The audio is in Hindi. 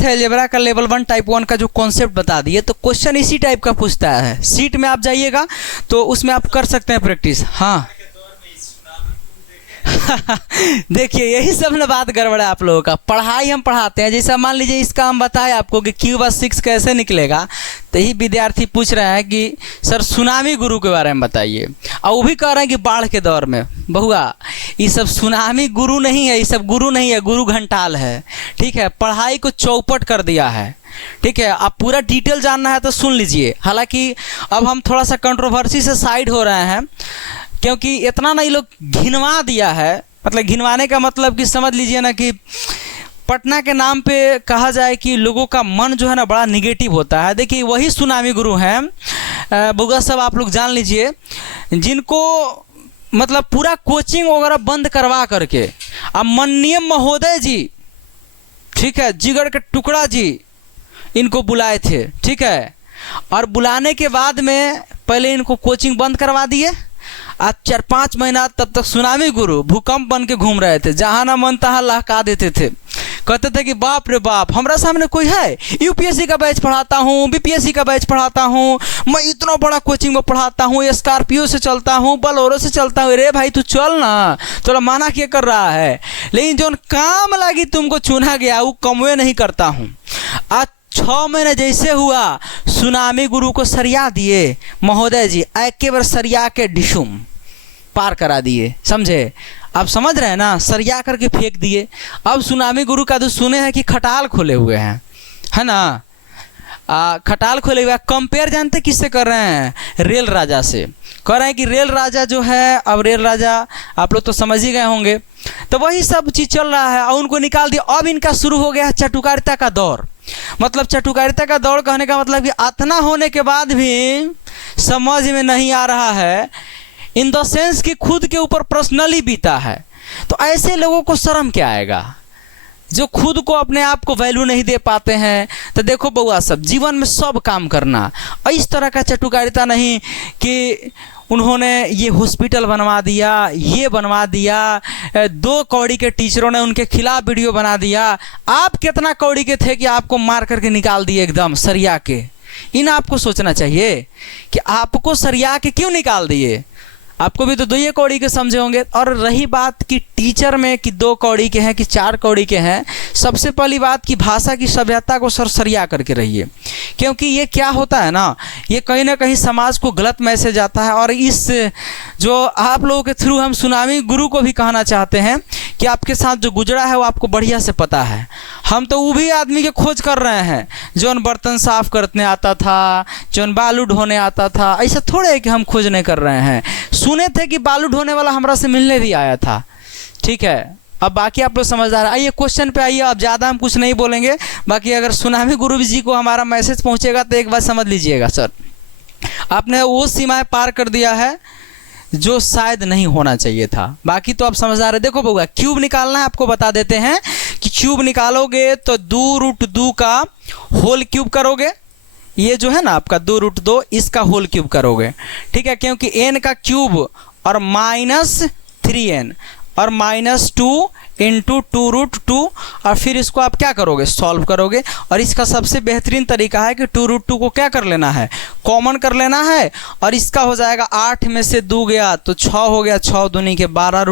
अलजेब्रा का लेवल 1 टाइप 1 का जो कॉन्सेप्ट बता दिए, तो क्वेश्चन इसी टाइप का पूछता है। सीट में आप जाइएगा तो उसमें आप कर सकते हैं प्रैक्टिस। हाँ देखिए यही सब ना बात गड़बड़ है आप लोगों का। पढ़ाई हम पढ़ाते हैं, जैसा मान लीजिए इसका हम बताएं आपको कि Q/6 कैसे निकलेगा, तो यही विद्यार्थी पूछ रहे हैं कि सर सुनामी गुरु के बारे में बताइए, और वो भी कह रहे हैं कि बाढ़ के दौर में। बहुआ ये सब सुनामी गुरु नहीं है, ये सब गुरु नहीं है, गुरु घंटाल है। ठीक है, पढ़ाई को चौपट कर दिया है। ठीक है, आप पूरा डिटेल जानना है तो सुन लीजिए। हालांकि अब हम थोड़ा सा कंट्रोवर्सी से साइड हो रहे हैं, क्योंकि इतना नहीं लोग घिनवा दिया है। मतलब घिनवाने का मतलब कि समझ लीजिए ना कि पटना के नाम पे कहा जाए कि लोगों का मन जो है ना बड़ा निगेटिव होता है। देखिए वही सुनामी गुरु हैं बुगा सब, आप लोग जान लीजिए, जिनको मतलब पूरा कोचिंग वगैरह बंद करवा करके अब माननीय महोदय जी, ठीक है, जिगर के टुकड़ा जी, इनको बुलाए थे। ठीक है, और बुलाने के बाद में पहले इनको कोचिंग बंद करवा दिए। आज 4-5 महीना तब तक सुनामी गुरु भूकंप बन के घूम रहे थे, जहाँ ना मन तहाँ लहका देते थे। कहते थे कि बाप रे बाप, हमारा सामने कोई है, यूपीएससी का बैच पढ़ाता हूँ, बीपीएससी का बैच पढ़ाता हूँ, मैं इतना बड़ा कोचिंग में पढ़ाता हूँ, स्कॉर्पियो से चलता हूँ, बोलेरो से चलता हूँ। अरे भाई तू चल ना, थोड़ा माना क्या कर रहा है, लेकिन जो काम लगी तुमको चुना गया वो कमवे नहीं करता हूँ। आज 6 महीने जैसे हुआ सुनामी गुरु को सरिया दिए महोदय जी, एक बार सरिया के डिशुम पार करा दिए। समझे? आप समझ रहे हैं ना, सरिया करके फेंक दिए। अब सुनामी गुरु का तो सुने हैं कि खटाल खोले हुए हैं, है ना, खटाल खोले हुए। कंपेयर जानते किससे कर रहे हैं? रेल राजा से कह रहे हैं कि रेल राजा जो है, अब रेल राजा आप लोग तो समझ ही गए होंगे, तो वही सब चीज़ चल रहा है और उनको निकाल दिया। अब इनका शुरू हो गया चटुकारिता का दौर। मतलब चटुकारिता का दौर कहने का मतलब कि इतना होने के बाद भी समझ में नहीं आ रहा है, इन द सेंस कि खुद के ऊपर पर्सनली बीता है। तो ऐसे लोगों को शर्म क्या आएगा जो खुद को, अपने आप को वैल्यू नहीं दे पाते हैं। तो देखो बउआ सब, जीवन में सब काम करना, इस तरह का चटुकारिता नहीं कि उन्होंने ये हॉस्पिटल बनवा दिया, ये बनवा दिया, 2 कौड़ी के टीचरों ने उनके खिलाफ वीडियो बना दिया। आप कितना कौड़ी के थे कि आपको मार करके निकाल दिए एकदम सरिया के। इन आपको सोचना चाहिए कि आपको सरिया के क्यों निकाल दिए। आपको भी तो 2 कौड़ी के समझे होंगे। और रही बात कि टीचर में कि 2 कौड़ी के हैं कि 4 कौड़ी के हैं, सबसे पहली बात कि भाषा की सभ्यता को सरिया करके रहिए, क्योंकि ये क्या होता है ना, ये कहीं ना कहीं समाज को गलत मैसेज आता है। और इस जो आप लोगों के थ्रू हम सुनामी गुरु को भी कहना चाहते हैं कि आपके साथ जो गुजरा है वो आपको बढ़िया से पता है। हम तो वो भी आदमी के खोज कर रहे हैं जौन बर्तन साफ करने आता था, जौन बालू ढोने आता था। ऐसा थोड़े है कि हम खोज नहीं कर रहे हैं। सुने थे कि बालू ढोने वाला हमरा से मिलने भी आया था। ठीक है, अब बाकी आप लोग समझदार आइए क्वेश्चन पे आइए। अब ज़्यादा हम कुछ नहीं बोलेंगे, बाकी अगर सुनामी गुरु जी को हमारा मैसेज पहुंचेगा तो एक बात समझ लीजिएगा, सर आपने वो सीमाएं पार कर दिया है जो शायद नहीं होना चाहिए था। बाकी तो आप समझदार है। देखो बउआ, क्यूब निकालना है, आपको बता देते हैं कि क्यूब निकालोगे तो 2√2 का होल क्यूब करोगे। ये जो है ना आपका 2√2, इसका होल क्यूब करोगे। ठीक है, क्योंकि n का क्यूब और -3n और -2 × 2√2, और फिर इसको आप क्या करोगे, सॉल्व करोगे। और इसका सबसे बेहतरीन तरीका है कि 2√2 को क्या कर लेना है, कॉमन कर लेना है, और इसका हो जाएगा 8 में से 2 गया तो 6 हो गया, 6 दूनी के 12